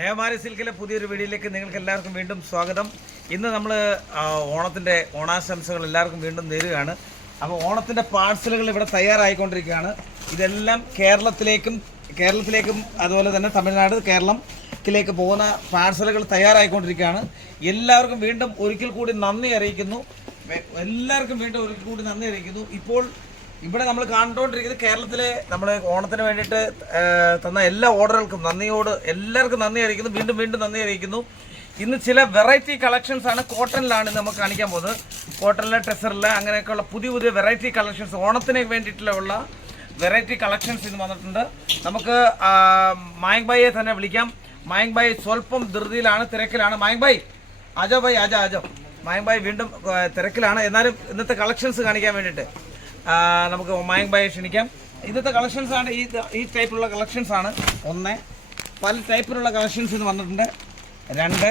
നേമാരി സിൽക്കിലെ പുതിയൊരു വീഡിയോയിലേക്ക് നിങ്ങൾക്ക് എല്ലാവർക്കും വീണ്ടും സ്വാഗതം. ഇന്ന് നമ്മൾ ഓണത്തിൻ്റെ ഓണാശംസകൾ എല്ലാവർക്കും വീണ്ടും നേരുകയാണ്. അപ്പോൾ ഓണത്തിൻ്റെ പാഴ്സലുകൾ ഇവിടെ തയ്യാറായിക്കൊണ്ടിരിക്കുകയാണ്. ഇതെല്ലാം കേരളത്തിലേക്കും അതുപോലെ തന്നെ തമിഴ്നാട് കേരളത്തിലേക്ക് പോകുന്ന പാഴ്സലുകൾ തയ്യാറായിക്കൊണ്ടിരിക്കുകയാണ്. എല്ലാവർക്കും വീണ്ടും ഒരിക്കൽ കൂടി നന്ദി അറിയിക്കുന്നു. ഇപ്പോൾ ഇവിടെ നമ്മൾ കണ്ടുകൊണ്ടിരിക്കുന്നത് കേരളത്തിലെ നമ്മൾ ഓണത്തിന് വേണ്ടിയിട്ട് തന്ന എല്ലാ ഓർഡറുകൾക്കും എല്ലാവർക്കും നന്ദി അറിയിക്കുന്നു. വീണ്ടും നന്ദി അറിയിക്കുന്നു. ഇന്ന് ചില വെറൈറ്റി കളക്ഷൻസ് ആണ് കോട്ടണിലാണ് നമുക്ക് കാണിക്കാൻ പോകുന്നത്. കോട്ടണിലെ ടെസറിലെ അങ്ങനെയൊക്കെയുള്ള പുതിയ വെറൈറ്റി കളക്ഷൻസ് ഓണത്തിന് വേണ്ടിയിട്ടുള്ള വെറൈറ്റി കളക്ഷൻസ് ഇന്ന് വന്നിട്ടുണ്ട്. നമുക്ക് മായങ്ക് ഭായിയെ തന്നെ വിളിക്കാം. മായങ്ക് ഭായി സ്വല്പം ധൃതിയിലാണ്, തിരക്കിലാണ്. മായങ്ക് ഭായി ആജോ ഭായി ആജോ. മായങ്ക് ഭായി വീണ്ടും തിരക്കിലാണ്. എന്നാലും ഇന്നത്തെ കളക്ഷൻസ് കാണിക്കാൻ വേണ്ടിയിട്ട് നമുക്ക് മായങ്ക് ഭായിയെ ക്ഷണിക്കാം. ഇന്നത്തെ കളക്ഷൻസ് ആണ് ഈ ടൈപ്പിലുള്ള കളക്ഷൻസ് ആണ്. പല ടൈപ്പിലുള്ള കളക്ഷൻസ് ഇന്ന് വന്നിട്ടുണ്ട്. 2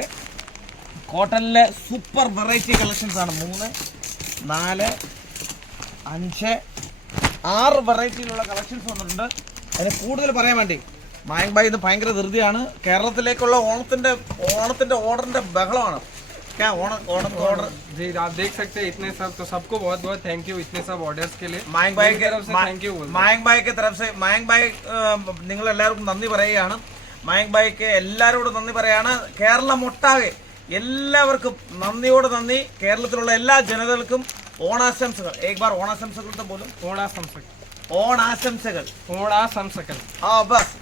കോട്ടണിലെ സൂപ്പർ വെറൈറ്റി കളക്ഷൻസ് ആണ്. 3, 4, 5, 6 വെറൈറ്റിയിലുള്ള കളക്ഷൻസ് വന്നിട്ടുണ്ട്. അതിന് കൂടുതൽ പറയാൻ വേണ്ടി മായങ്ക് ഭായി ഇന്ന് ഭയങ്കര ധൃതിയാണ്. കേരളത്തിലേക്കുള്ള ഓണത്തിന്റെ ഓർഡറിന്റെ ബഹളമാണ്. क्या ऑर्डर जी आप देख सकते हैं इतने सब, तो सबको बहुत बहुत थैंक यू इतने सब ऑर्डर्स के लिए. മായങ്ക് ഭായിക്ക് तरफ से മായങ്ക് ഭായി നിങ്ങൾ എല്ലാവർക്കും നന്ദി പറയുകയാണ്. മായങ്ക് ഭായിക്ക് എല്ലാവരോടും നന്ദി പറയാണ്. കേരളം ഒട്ടാകെ എല്ലാവർക്കും നന്ദി. കേരളത്തിലുള്ള എല്ലാ ജനതകൾക്കും ഓണാശംസകൾ. एक बार ഓണാശംസകൾ പോലും ഓണാശംസകൾ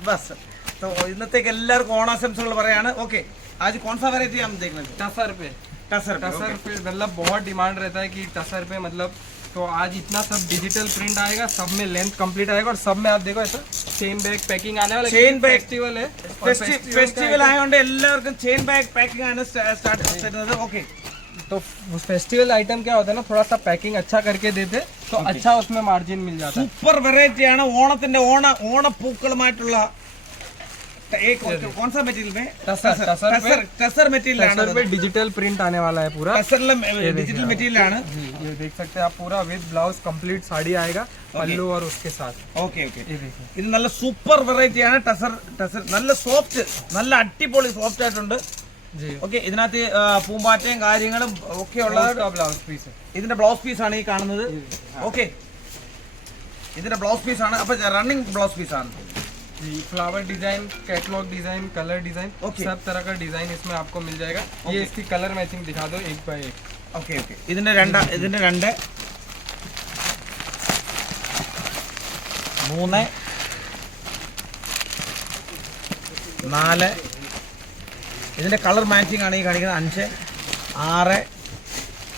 बस तो ഇന്നത്തേക്ക് എല്ലാവർക്കും ഓണാശംസകൾ പറയാണ്. ഓക്കെ, आज कौन सा वैरायटी हम देखना चाहिए? टसर पे मतलब बहुत डिमांड रहता है कि टसर पे मतलब, तो आज इतना सब डिजिटल प्रिंट आएगा, सब में लेंथ कंप्लीट आएगा और सब में आप देखो ऐसा चेन बैग पैकिंग आने वाला. चेन बैग फेस्टिवल है, फेस्टिवल ആയതുകൊണ്ട് എല്ലാവർക്കും ചെയിൻ ബാഗ് പാക്കിംഗ് ആണ് സ്റ്റാർട്ട് ചെയ്യുന്നത്. ഓക്കെ, तो फेस्टिवल आइटम क्या होता है ना, थोड़ा सा पैकिंग अच्छा करके देते तो अच्छा उसमें मार्जिन मिल जाता है. സൂപ്പർ വെറൈറ്റി ആണ്. ഓണത്തിന്റെ ഓണപ്പൂക്കളുമായിട്ടുള്ള कौन सा मटेरियल में? टसर मटेरियल पे डिजिटल प्रिंट आने वाला है पूरा. डिजिटल मटेरियल ആണ്. ये देख सकते हैं आप, पूरा विद ब्लाउज कंप्लीट साड़ी आएगा, पल्लू और उसके साथ. ओके ഇത് നല്ല സൂപ്പർ വെറൈറ്റി ആണ്. ടസർ നല്ല സോഫ്റ്റ്, നല്ല അടിപൊളി സോഫ്റ്റ് ആയിട്ടുണ്ട്. ഓക്കെ, ഇതിനകത്ത് പൂമ്പാറ്റയും കാര്യങ്ങളും ഒക്കെ ഉള്ള ബ്ലൗസ് പീസ്. ഇതിന്റെ ബ്ലൗസ് പീസ് ആണ് ഈ കാണുന്നത്. ഓക്കെ, ഇതിന്റെ ബ്ലൗസ് പീസ് ആണ്. അപ്പൊ റണ്ണിങ് ബ്ലൗസ് പീസ് ആണ്. Flower design, catalogue design, colour design, सब तरह का डिजाइन इसमें आपको मिल जाएगा. ये इसकी कलर मैचिंग दिखा दो एक बाय एक. ओके ഇതിന്റെ 2 3 4 ഇതിന്റെ കളർ മാച്ചിങ് ആണ് ഈ കാണിക്കുന്നത്. 5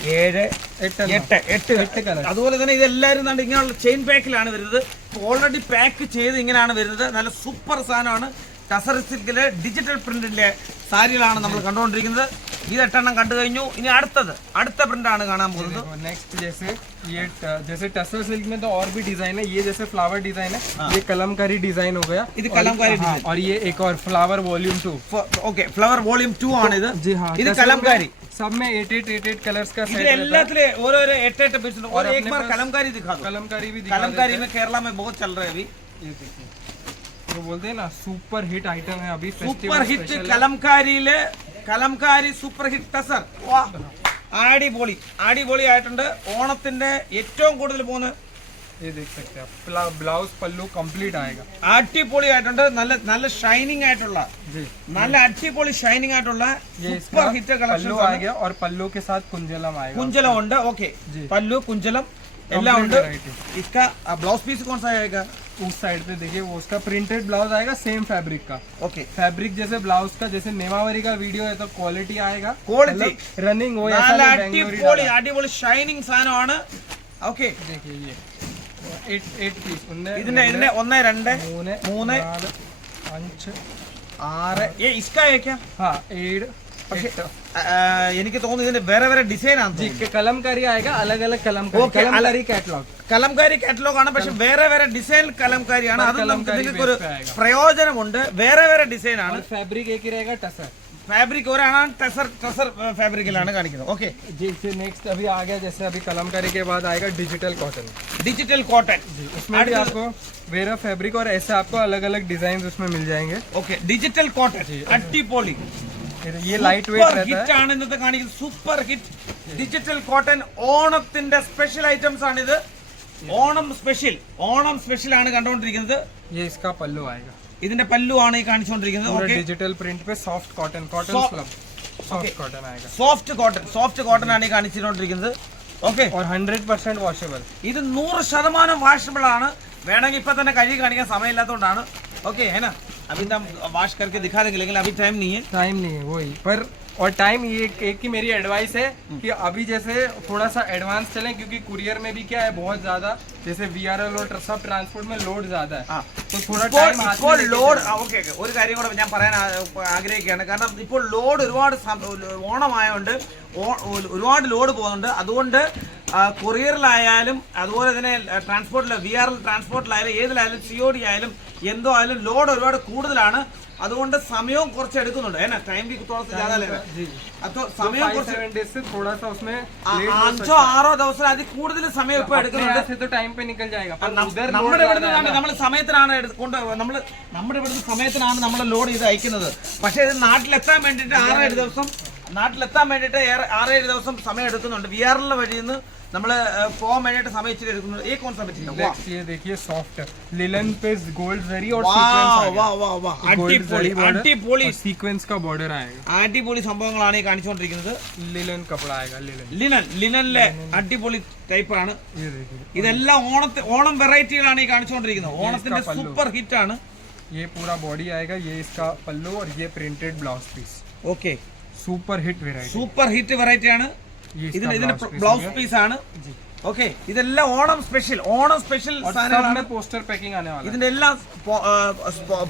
6 7 8 അതുപോലെ തന്നെ ഇതെല്ലാവരും ഇങ്ങനെയുള്ള ചെയിൻ പാക്കിലാണ് വരുന്നത്. ഓൾറെഡി പാക്ക് ചെയ്ത് ഇങ്ങനെയാണ് വരുന്നത്. നല്ല സൂപ്പർ സാധനമാണ്. ടസർ സിൽക്കിലെ ഡിജിറ്റൽ പ്രിന്റിന്റെ സാരികളാണ് നമ്മൾ കണ്ടുകൊണ്ടിരിക്കുന്നത്. ഇത് 8 എണ്ണം കണ്ടു കഴിഞ്ഞു. ഇനി അടുത്ത പ്രിന്റ് ആണ് കാണാൻ പോകുന്നത്. नेक्स्ट जैसे टसर सिल्क में तो और भी डिजाइन है. ये जैसे फ्लावर डिजाइन है, ये कलमकारी डिजाइन हो गया. ഇത് കലംകാരി ഡിസൈൻ. और ये एक और flower volume 2. Okay, flower volume 2 ആണ് ഇത്. जी हां, ഇത് കലംകാരി. सब में 8 कलर्स का सेट है. എല്ലാത്തിലെ ഓരോരോ 8 പീസ് ഉണ്ട്. और एक बार कलमकारी दिखा दो. कलमकारी भी कलमकारी में केरला में बहुत चल रहा है अभी. ये देखिए, तो बोलते हैं ना सुपर हिट आइटम है अभी. Super hit Kalamkari super hit tussar. അടിപൊളി ആയിട്ടുണ്ട്. ഓണത്തിന്റെ ഏറ്റവും കൂടുതൽ പോകുന്ന ये देख सकते हैं आप, ब्लाउज पल्लू कंप्लीट आएगा. അടിപൊളി ആയിട്ടുണ്ട്. നല്ല ഷൈനിങ് ആയിട്ടുള്ള, നല്ല അടിപൊളി ഷൈനിങ് ആയിട്ടുള്ള സൂപ്പർ ഹിറ്റ് കളക്ഷൻ आएगा. और पल्लू के साथ कुंजलम आएगा. कुंजलम ഉണ്ട്. ओके, पल्लू कुंजलम एല്ലാം ഉണ്ട്. इसका ब्लाउज पीस कौन सा आएगा? उस साइड पे देखिए, वो उसका प्रिंटेड ब्लाउज आएगा सेम फैब्रिक का. ओके, फैब्रिक जैसे ब्लाउज का, जैसे नेमावरी का वीडियो है तो क्वालिटी आएगा. क्वालिटी रनिंग हो या അടിപൊളി ഷൈനിങ് സാധനമാണ്. ഓക്കെ, देखिए ये 8 पीस. ഇതിന്റെ 1 2 3 4 5 6 ये इसका है क्या? हाँ 8. എനിക്ക് തോന്നുന്നു ഇതിന്റെ വേറെ ഡിസൈൻ ആണ്. കലംകാരി ആയേഗാ, अलग अलग കലംകാരി കാറ്റലോഗ് ആണ്. പക്ഷെ വേറെ ഡിസൈൻ കലംകാരിയാണ്. അത് നിങ്ങൾക്ക് ഒരു പ്രയോജനമുണ്ട്. വേറെ ഡിസൈൻ ആണ്. ഫാബ്രിക് एक ही रहेगा. टसर ഫാബ്രിക് ഒരാണ് ടെസർ ഫാബ്രിക്കിലാണ് കാണിക്കുന്നത്. ഓക്കെ, जैसे नेक्स्ट अभी आ गया, जैसे अभी कलमकारी के बाद आएगा डिजिटल कॉटन. डिजिटल कॉटन, उसमें भी आपको वेरा फैब्रिक और ऐसे आपको अलग अलग डिजाइन उसमें मिल जाएंगे. ഓക്കെ, ഡിജിറ്റൽ കോട്ടൺ അടിപൊളി. ये लाइट वेट रहता ഹിറ്റ് ആണ് ഇന്നത്തെ കാണിക്കുന്നത്, സൂപ്പർ ഹിറ്റ് ഡിജിറ്റൽ കോട്ടൺ. ഓണത്തിന്റെ സ്പെഷ്യൽ ഐറ്റംസ് ആണ് ഇത്. ഓണം സ്പെഷ്യൽ ആണ് കണ്ടുകൊണ്ടിരിക്കുന്നത്. है. ये इसका पल्लू आएगा, ഇതിന്റെ പല്ലു ആണ് ഈ കാണിച്ചുകൊണ്ടിരിക്കുന്നത്. पूरा ഓക്കെ, डिजिटल प्रिंट पे soft cotton Soft- soft cotton आएगा സോഫ്റ്റ് കോട്ടൺ ആണ് ഈ കാണിച്ചുകൊണ്ടിരിക്കുന്നത്. ഓക്കെ, और 100% वॉशेबल. ഇത് 100% വാഷബിൾ ആണ്. വേണമെങ്കിൽ ഇപ്പൊ തന്നെ കഴുകി കാണിക്കാൻ സമയമില്ലാത്തതുകൊണ്ടാണ്. ഓക്കെ है ना, अभी हम वॉश करके दिखा देंगे, लेकिन अभी टाइम नहीं है. टाइम नहीं है वही पर. और टाइम ये एक ही मेरी एडवाइस है कि अभी जैसे थोड़ा सा एडवांस चलें, क्योंकि कुरियर में भी क्या है बहुत ज्यादा, जैसे VRL और सब ट्रांसपोर्ट में लोड ज्यादा है, तो थोड़ा टाइम ഇപ്പോൾ ലോഡ് ഓക്കെ ഒരു കാര്യം കൂടെ ഞാൻ പറയാൻ ആഗ്രഹിക്കുകയാണ്. കാരണം ഇപ്പോൾ ലോഡ് ഒരുപാട് ഓണമായതുകൊണ്ട് ഒരുപാട് ലോഡ് പോകുന്നുണ്ട്. അതുകൊണ്ട് കൊറിയറിലായാലും അതുപോലെ തന്നെ ട്രാൻസ്പോർട്ടിൽ VRL ട്രാൻസ്പോർട്ടിലായാലും ഏതിലായാലും COD ആയാലും എന്തോ ആയാലും ലോഡ് ഒരുപാട് കൂടുതലാണ്. അതുകൊണ്ട് സമയവും കുറച്ച് എടുക്കുന്നുണ്ട്. ടൈം സമയം കുറച്ച് 5-7 days से थोड़ा सा उसमें 5-6 ദിവസം അതിൽ കൂടുതൽ സമയം ഇപ്പൊ എടുക്കുന്നുണ്ട്. से तो टाइम पे निकल जाएगा, पर उधर നമ്മുടെ ഇവിടുന്ന് നമ്മൾ സമയത്തിനാണ് നമ്മുടെ ഇവിടുന്ന് സമയത്തിനാണ് നമ്മൾ ലോഡ് ചെയ്ത് അയക്കുന്നത്. പക്ഷേ ഇത് നാട്ടിലെത്താൻ വേണ്ടിയിട്ട് 6-7 ദിവസം സമയം എടുക്കുന്നുണ്ട്. VRL വഴി നിന്ന് നമ്മൾ പോകാൻ വേണ്ടിയിട്ട് സമയം ഇച്ചിരി എടുക്കുന്നത്. ഈ കോൺ സമയം ये देखिए सॉफ्ट लिलन पे गोल्ड जरी और അടിപൊളി सीक्वेंस का बॉर्डर आएगा. അടിപൊളി സംഭവങ്ങളാണ് ഈ കാണിച്ചുകൊണ്ടിരിക്കുന്നത്. लिलन कपड़ा आएगा, ലിനനിലെ അടിപൊളി ടൈപ്പാണ്. ये देखिए ഇതെല്ലാം ഓണം വെറൈറ്റികളാണ് ഈ കാണിച്ചുകൊണ്ടിരിക്കുന്നത്. ഓണത്തിന്റെ സൂപ്പർ ഹിറ്റ് ആണ്. ये पूरा बॉडी आएगा, ये इसका पल्लू और ये printed blouse piece. Okay, super hit variety, super hit variety ആണ്. ഇതിന്റെ ബ്ലൗസ് പീസ് ആണ്. ഓക്കെ, ഇതെല്ലാം ഓണം സ്പെഷ്യൽ സാധനങ്ങളാണ്. पोस्टर पैकिंग आने वाला है. ഇതിന്റെ എല്ലാം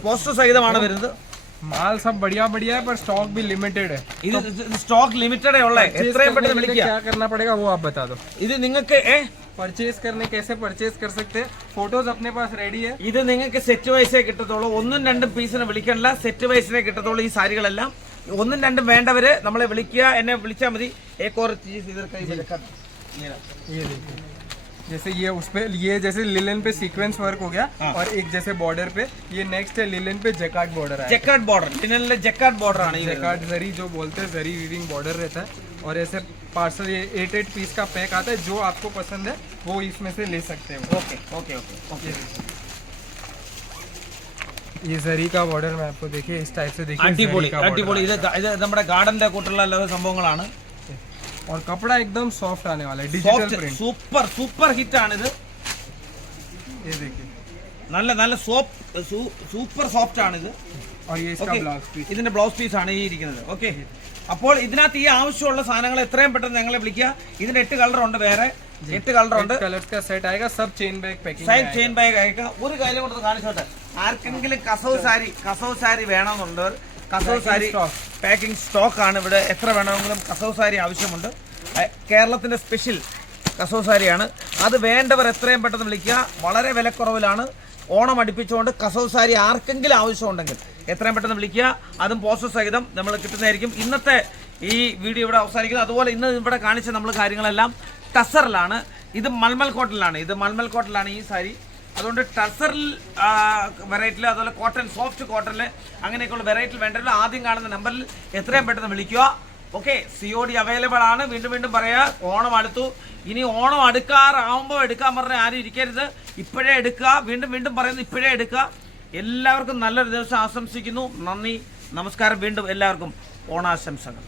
പോസ്റ്റർ സഹിതമാണ് വരുന്നത്. माल सब बढ़िया है, पर स्टॉक भी लिमिटेड है. ഇത് സ്റ്റോക്ക് ലിമിറ്റഡ് ഉള്ള എത്രയും പെട്ടെന്ന് വിളിക്കുക. क्या करना पड़ेगा वो आप बता दो. ഇത് നിങ്ങൾക്ക് परचेज करने कैसे परचेज कर सकते हैं, फोटोज अपने पास रेडी है. ഇത് നിങ്ങൾക്ക് സെറ്റ് വൈസേ കിട്ടത്തുള്ളൂ. 1-2 പീസിനെ വിളിക്കണ്ട, സെറ്റ് വൈസിനെ കിട്ടത്തുള്ളൂ ഈ സാരികളെല്ലാം. 1-2 വേണ്ടവര് നമ്മളെ വിളിക്കുക, എന്നെ വിളിച്ചാൽ മതി. एक और चीज इधर कहीं पे रखा ये देखिए, जैसे ये उस पे ये जैसे लिलन पे सीक्वेंस वर्क हो गया, और एक जैसे बॉर्डर पे ये नेक्स्ट है लिलन पे जैकार्ड बॉर्डर है. Jacquard border, linen jacquard border ആണ്. जैकार्ड जरी जो बोलते हैं, जरी वीविंग बॉर्डर रहता है. और ऐसे पार्सल ये 8 पीस का पैक आता है. जो आपको पसंद है वो इसमें से ले सकते हैं. Okay okay okay okay. ये जरी का बॉर्डर मैं आपको देखिए इस टाइप से देखिए. അടിപൊളി. ഇത് നമ്മുടെ ഗാർഡന്റെ കൂട്ടുള്ള സംഭവങ്ങളാണ്. और कपड़ा एकदम सॉफ्ट आने वाला है, डिजिटल प्रिंट. സൂപ്പർ ഹിറ്റ് ആണ് ഇത്. ये देखिए നല്ല സൂപ്പർ സോഫ്റ്റ് ആണ് ഇത്. और ये इसका ब्लाउज पीस. ഇതിന്റെ ബ്ലൗസ് പീസ് ആണ് ഈ ഇരിക്കുന്നത്. ഓക്കെ, അപ്പോൾ ഇതിനകത്ത് ഈ ആവശ്യമുള്ള സാധനങ്ങൾ എത്രയും പെട്ടെന്ന് ഞങ്ങളെ വിളിക്കുക. ഇതിന് 8 കളർ ഉണ്ട്, വേറെ 8 കളർ ഉണ്ട്. कलर्स का सेट आएगा, सब chain bag packing. Side chain bag അയക്കാം. ഒരു കാര്യം കൊണ്ട് കാണിച്ചോട്ടെ, ആർക്കെങ്കിലും കസവ് സാരി വേണമെന്നുണ്ട്, കസവ് സാരി പാക്കിംഗ് സ്റ്റോക്ക് ആണ് ഇവിടെ. എത്ര വേണമെങ്കിലും കസവ് സാരി ആവശ്യമുണ്ട്. കേരളത്തിന്റെ സ്പെഷ്യൽ കസവ് സാരിയാണ്. അത് വേണ്ടവർ എത്രയും പെട്ടെന്ന് വിളിക്കുക. വളരെ വിലക്കുറവിലാണ്. ഓണം അടുപ്പിച്ചുകൊണ്ട് കസവ് സാരി ആർക്കെങ്കിലും ആവശ്യമുണ്ടെങ്കിൽ എത്രയും പെട്ടെന്ന് വിളിക്കുക. അതും പോസ്റ്റർ സഹിതം നമ്മൾ കിട്ടുന്നതായിരിക്കും. ഇന്നത്തെ ഈ വീഡിയോ ഇവിടെ അവസാനിക്കുന്നത്. അതുപോലെ ഇന്ന് ഇവിടെ കാണിച്ച നമ്മൾ കാര്യങ്ങളെല്ലാം ടസറിലാണ്. ഇത് മൽമൽ കോട്ടണിലാണ് ഈ സാരി. അതുകൊണ്ട് ടസറിൽ വെറൈറ്റിയിൽ, അതുപോലെ കോട്ടൺ, സോഫ്റ്റ് കോട്ടണിൽ അങ്ങനെയൊക്കെയുള്ള വെറൈറ്റി വേണ്ടവർ ആദ്യം കാണുന്ന നമ്പറിൽ എത്രയും പെട്ടെന്ന് വിളിക്കുക. ഓക്കെ, COD അവൈലബിൾ ആണ്. വീണ്ടും പറയാ, ഓണം അടുത്തു. ഇനി ഓണം അടുക്കാറാവുമ്പോൾ എടുക്കാൻ പറഞ്ഞാൽ ആരും ഇരിക്കരുത്. ഇപ്പോഴേ എടുക്കുക. വീണ്ടും പറയുന്നത് ഇപ്പോഴേ എടുക്കുക. എല്ലാവർക്കും നല്ലൊരു ദിവസം ആശംസിക്കുന്നു. നന്ദി, നമസ്കാരം. വീണ്ടും എല്ലാവർക്കും ഓണാശംസകൾ.